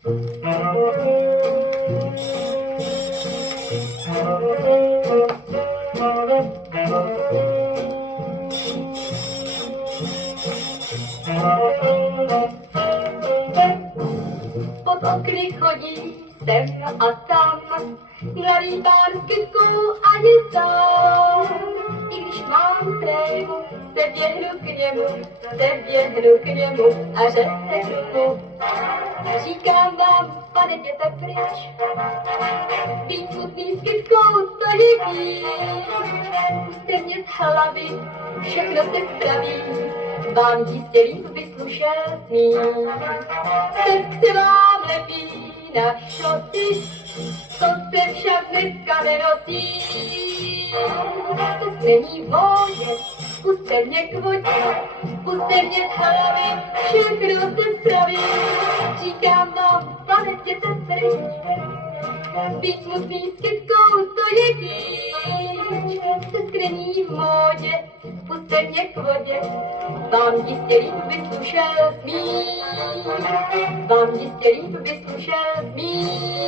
Pod okny chodí sem a tam, mladý pán s kytkou ani sám. I když mám trému, se běhnu k němu a řeknu mu. Říkám vám, pane, jděte pryč, být smutný s kytkou, to je dík. Puste mě z hlavy, všechno se spraví, vám jistě líp vyslušel smích. Srdce vám lepí na šoty, to se však dneska nenosí. To není vodě, puste mě k vodě, puste mě z hlavy, všechno se spraví. Říkám vám, pane, jděte pryč, být smutný s kytkou, to je díč. Se skryní v módě, puste mě k vodě, vám jistě líp vyslušel smích. Vám jistě líp vyslušel smích.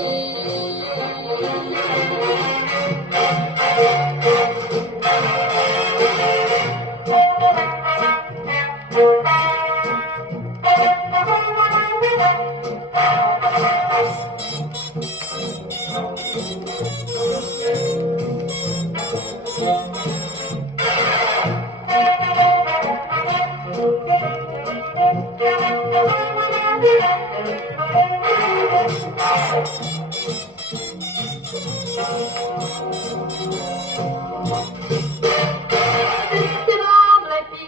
Srdce vám lepí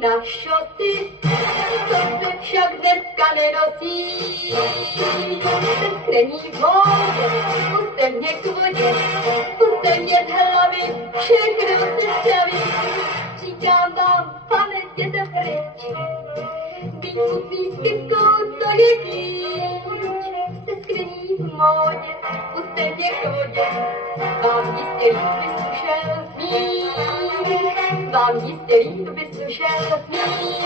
na šoty, to se však dneska nenosí. Se skryní v módě, puste mě k vodě, puste mě z hlavy, všechno se spraví. Říkám vám, pane, jděte pryč, být smutný s kytkou, to je díč. Se skryní v módě, puste mě k vodě, vám jistě líp vyslušel smích. Vám jistě líp vyslušel smích.